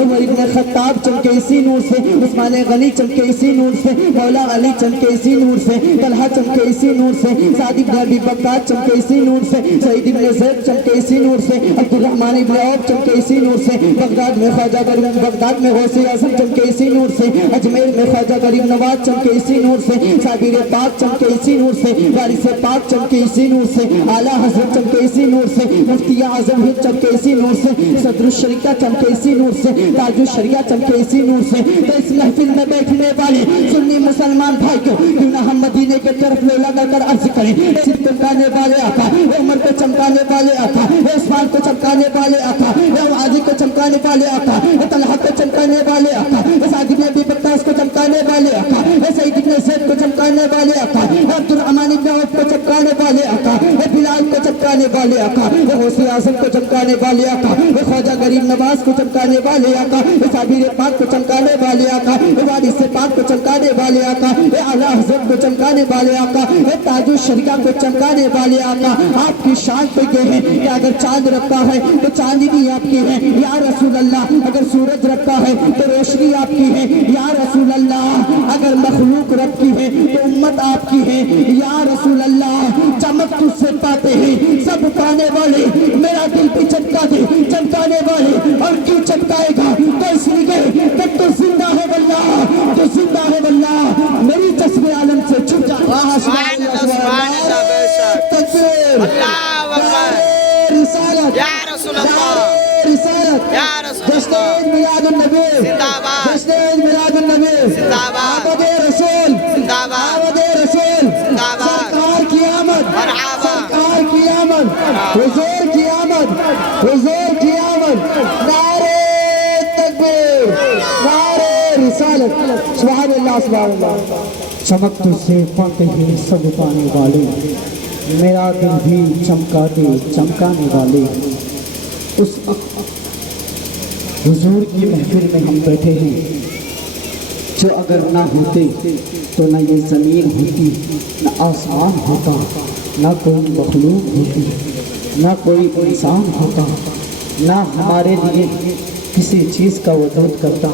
عمر ابن خطاب چمکے اسی نور سے, عثمان غنی چمکے اسی نور سے, مولا علی چمکے اسی نور سے, طلحہ چمکے اسی نور سے, سعد بن ابی وقاص چمکے اسی نور سے, سعید بن زید چمکے اسی نور سے, عبد الرحمن بن عوف چمکے اسی نور سے, بغداد میں خواجہ غریب, بغداد میں غوث اعظم چمکے اسی نور سے, اجمیر میں خواجہ غریب نواز چمکے اسی نور سے, صابر پاک چمکے اسی نور سے, وارث پاک چمکے اسی نور سے, اعلیٰ حضرت چمکے اسی نور سے, مفتی اعظم ہند چمکے اسی نور سے, صدر الشریعہ چمکے اسی نور سے, تاج الشریعہ چمکے اسی نور سے. تو اس محفل میں بیٹھنے والے سنی مسلمان بھائی کو کیوں نہ ہم مدینے کے طرف لے لگا کر عرض کریں, چمکانے والے آقا, عمر کو چمکانے والے آقا, عثمان کو چمکانے والے آقا, علی کو چمکانے والے آقا, طلحہ کو چمکانے والے آقا, سعد بن ابی وقاص کو چمکانے والے آقا, سعید بن زید کو چمکانے والے آقا, عبد الرحمن بن عوف کو چمکانے والے آقا, بلال کو چمکانے والے آقا, غوث اعظم کو چمکانے والے آقا, خواجہ غریب نواز کو چمکانے والے آقا, صابر پاک کو چمکانے والے آقا, وارث پاک کو چمکانے والے آقا, اعلیٰ حضرت کو چمکانے والے آقا, تاج الشریعہ کو چمکانے والے آقا. آپ کی شان پہ یہ ہے کہ اگر چاند رکھتا ہے تو چاندنی آپ کی ہے یا رسول اللہ, اگر سورج رکھتا ہے تو روشنی آپ کی ہے یا رسول اللہ, اگر مخلوق رب کی ہے تو امت آپ کی ہے یا رسول اللہ. چمک تجھ سے پاتے ہیں سب پانے والے, میرا دل بھی چمکا دے چمکانے والے, اور کیوں چمکائے گا تو اس لیے کہ تو زندہ ہے واللہ, تو زندہ ہے واللہ, میری جسم عالم سے چھپ جا. سبحان اللہ بے شک. اللہ اکبر رسالت یا رسول اللہ, رسالت یا رسول جشن اللہ, میلاد النبی, زندہ باد, جشن میلاد النبی, زندہ باد, آمد رسول, زندہ باد, آمد رسول, زندہ باد, سرکار کی آمد, مرحبا, سرکار کی آمد, حضور کی آمد, حضور کی آمد, نعرہ تکبیر, نعرہ رسالت. سبحان اللہ سبحان اللہ. چمک تجھ سے پاتے ہیں سب پانے والے, میرا دل بھی چمکا دے چمکانے والے. اس حضور کی محفل میں ہم بیٹھے ہیں جو اگر نہ ہوتے تو نہ یہ زمین ہوتی, نہ آسمان ہوتا, نہ کوئی مخلوق ہوتی, نہ کوئی انسان ہوتا, نہ ہمارے لیے کسی چیز کا وجود کرتا.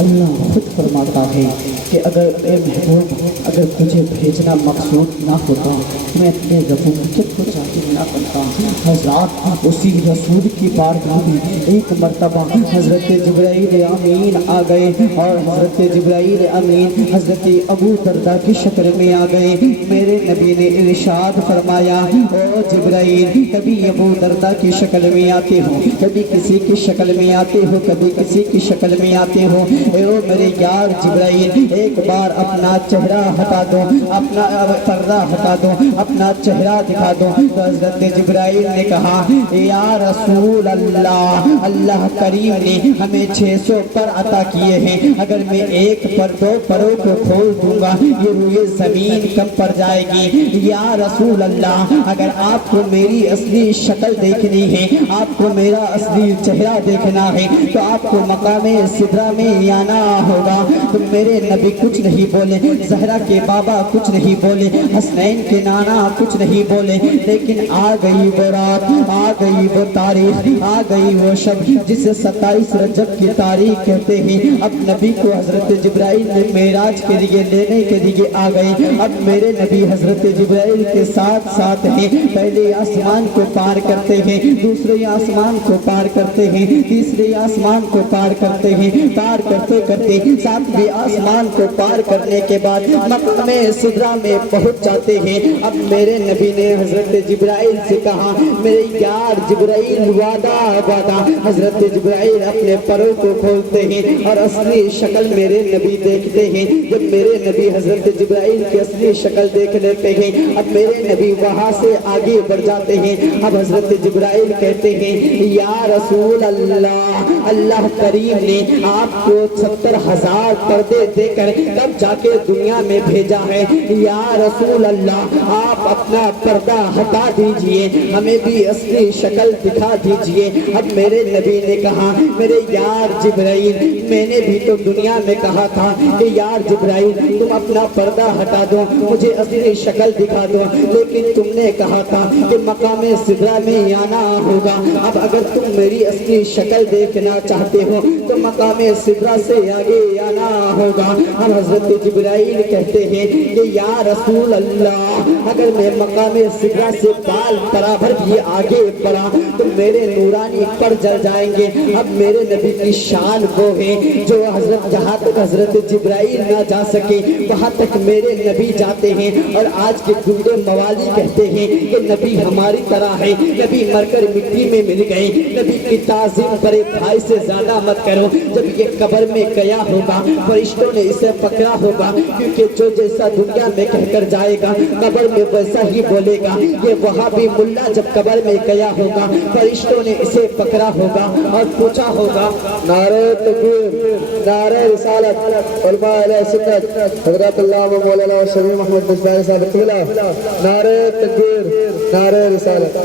اللہ خود فرماتا ہے کہ اگر اے محبوب, اگر تجھے بھیجنا مقصود نہ ہوتا میں اپنے ربوبیت کو چاہتے نہ کرتا. حضرات اسی رسول کی بارگاہ میں ایک مرتبہ حضرت جبرائیل امین آ گئے, اور حضرت جبرائیل امین حضرت ابو دردہ کی شکل میں آ گئے. میرے نبی نے ارشاد فرمایا, او جبرائیل, کبھی ابو دردہ کی شکل میں آتے ہو, کبھی کسی کی شکل میں آتے ہو, کبھی کسی کی شکل میں آتے ہو. اے او میرے یار جبرائیل, ایک بار اپنا چہرہ ہٹا دو, اپنا پردہ ہٹا دو, اپنا چہرہ دکھا دو. تو حضرت جبرائیل نے کہا, یا رسول اللہ, اللہ کریم نے ہمیں 600 پر عطا کیے ہیں, اگر میں ایک پر دو پروں کو کھول دوں گا یہ روئے زمین کم پڑ جائے گی. یا رسول اللہ, اگر آپ کو میری اصلی شکل دیکھنی ہے, آپ کو میرا اصلی چہرہ دیکھنا ہے, تو آپ کو مقام سدرہ میں آنا ہوگا. تو میرے نبی کچھ نہیں بولے, زہرا کے بابا کچھ نہیں بولے, حسنین کے نانا کچھ نہیں بولے, لیکن آ گئی وہ رات, آ گئی وہ تاریخ, آ گئی وہ شب جسے 27 رجب کی تاریخ کہتے ہیں. اب نبی کو حضرت جبرائیل نے معراج کے لیے لینے کے لیے آ گئی. اب میرے نبی حضرت جبرائیل کے ساتھ ساتھ ہیں, پہلے آسمان کو پار کرتے ہیں, دوسرے آسمان کو پار کرتے ہیں, تیسرے آسمان کو پار کرتے ہیں, پار کرتے کرتے 7ویں آسمان کو پار کرنے کے بعد مقام سدرہ میں پہنچ جاتے ہیں. اب میرے نبی نے حضرت جبرائیل سے کہا, میرے یار جبرائیل وعدہ وعدہ. حضرت جبرائیل اپنے پروں کو کھولتے ہیں اور اصلی شکل میرے نبی دیکھتے ہیں. جب میرے نبی حضرت جبرائیل کی اصلی شکل دیکھ لیتے ہیں, اب میرے نبی وہاں سے آگے بڑھ جاتے ہیں. اب حضرت جبرائیل کہتے ہیں, یا رسول اللہ, اللہ کریم نے آپ کو 70,000 پردے دے کر تب جا کے دنیا میں بھیجا ہے. یا رسول اللہ, آپ اپنا پردہ ہٹا دیجئے, ہمیں بھی اصلی شکل دکھا دیجئے. اب میرے نبی نے کہا, میرے یار جبرائیل, میں نے بھی تو دنیا میں کہا تھا کہ یار جبرائیل تم اپنا پردہ ہٹا دو, مجھے اصلی شکل دکھا دو, لیکن تم نے کہا تھا کہ مقام سدرہ میں آنا ہوگا. اب اگر تم میری اصلی شکل دیکھنا دیکھنا چاہتے ہو تو مقام سدرہ سے آگے آنا ہوگا. ہم حضرت جبرائیل کہتے ہیں کہ یا رسول اللہ اگر میں مقام سدرہ سے بال برابر بھی آگے بڑھا تو میرے نورانی پر جل جائیں گے. اب میرے نبی کی شان وہ ہے جو حضرت جہاں تک حضرت جبرائیل نہ جا سکے وہاں تک میرے نبی جاتے ہیں. اور آج کے گنڈے موالی کہتے ہیں کہ نبی ہماری طرح ہے, نبی مر کر مٹی میں مل گئے. نبی کی تعظیم بڑے بھائی سے زیادہ مت کرو. جب یہ قبر میں گیا ہوگا فرشتوں نے اسے پکڑا ہوگا, کیونکہ جو جیسا دنیا میں کہہ کر جائے گا قبر میں ویسا ہی بولے گا. یہ وہابی ملا جب قبر میں گیا ہوگا فرشتوں نے اسے پکڑا ہوگا اور پوچھا ہوگا نعرہ تکبیر, نعرہ رسالت, علماء اہل سنت حضرت علامہ مولانا شفیع محمود بجباری صاحب قبلہ, نعرہ تکبیر, نعرہ رسالت.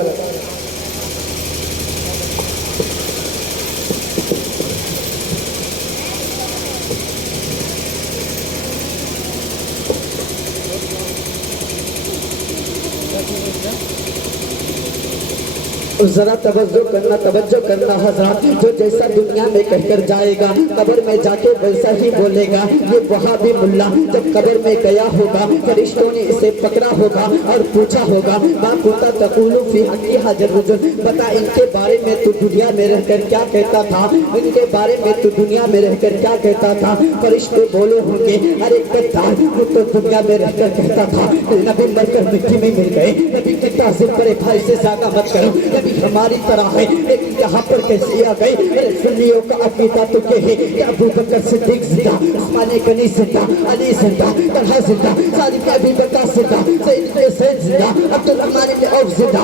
ذرا توجہ کرنا حضرات, جو جیسا دنیا میں کہہ کر جائے گا قبر میں جا کے ویسا ہی بولے گا. یہ وہابی ملا جب قبر میں گیا ہوگا فرشتوں نے اسے پکڑا ہوگا اور پوچھا ہوگا ما کنت تقول فی حق حاضر رجل, بتا ان کے بارے میں تو دنیا میں رہ کر کیا کہتا تھا, ان کے بارے میں تو دنیا میں رہ کر کیا کہتا تھا. فرشتے بولے ہوں گے ارے کتار وہ تو دنیا میں رہ کر کہتا تھا نبی مر کر مٹی میں مل گئے. نبی کی تعظیم بڑے بھائی سے زیادہ مت کرو, نبی ہماری طرح ہے لیکن یہاں پر کیسے آ گئے. سنیوں کا عقیدہ تو کہ ہے کہ ابو بکر صدیق زندہ, عثمان غنی زندہ, علی زندہ, طلحہ زندہ, سعد بن ابی وقاص زندہ, سعید بن زید زندہ, عبد الرحمن بن عوف زندہ,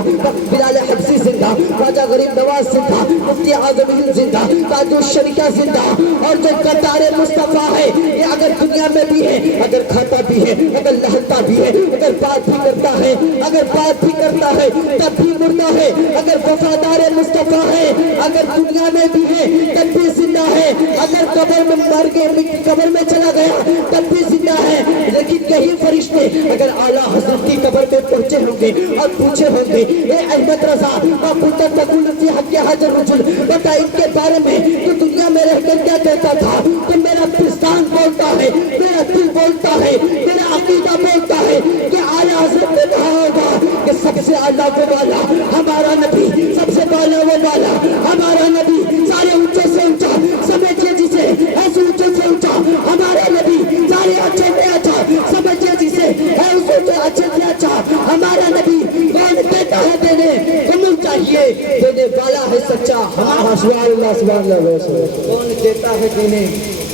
بلال حبشی زندہ, خواجہ غریب نواز زندہ, مفتی اعظم ہند زندہ, تاج الشریعہ زندہ. اور جو قطار مصطفیٰ ہے یہ اگر دنیا میں بھی ہے, اگر کھاتا بھی ہے, اگر لہتا بھی ہے, اگر بات بھی کرتا ہے, اگر بات بھی کرتا ہے تب بھی مردہ ہے. اگر وفادار مصطفیٰ ہے اگر دنیا میں بھی ہے تب بھی زندہ ہے. اگر قبر میں مر گئے قبر میں چلا گیا تب بھی زندہ ہے. لیکن یہی فرشتے اگر اعلیٰ حضرت کی قبر میں پہنچے ہوں گے اور پوچھے ہوں گے اے احمد رضا ما کنت تقول فی حق حاضر رجل, بتا ان کے بارے میں تو دنیا میں رہ کر کیا کہتا تھا. تو میرا پستان بولتا ہے, میرا دل بولتا ہے, میرا عقیدہ بولتا ہے کہ اعلیٰ حضرت نے کہا ہوگا کہ سب سے اعلیٰ وہ والا ہمارا نبی, سب سے بالا وہ والا ہمارا نبی, سارے اونچے سے اونچا سمجھے جسے ایسے اونچے سے اونچا ہمارا نبی, سارے اچھے سے اچھا سمجھے جسے ایسے اچھے سے اچھا ہمارا نبی. کون دیتا ہے دینے تمہیں چاہیے, دینے والا ہے سچا ہمارا. سبحان اللہ, سبحان اللہ. کون دیتا ہے دینے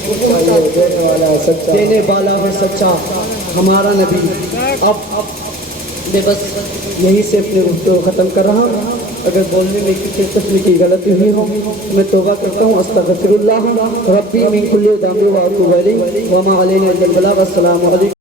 دینے والا ہے سچا ہمارا نبی. اب میں بس یہی سے اپنے گفتگو ختم کر رہا ہوں. اگر بولنے میں کسی قسم کی غلطی ہوئی ہو میں توبہ کرتا ہوں. استغفر اللہ ربی من کل ذنب و اتوب الیہ وما علینا الا البلاغ. السلام علیکم.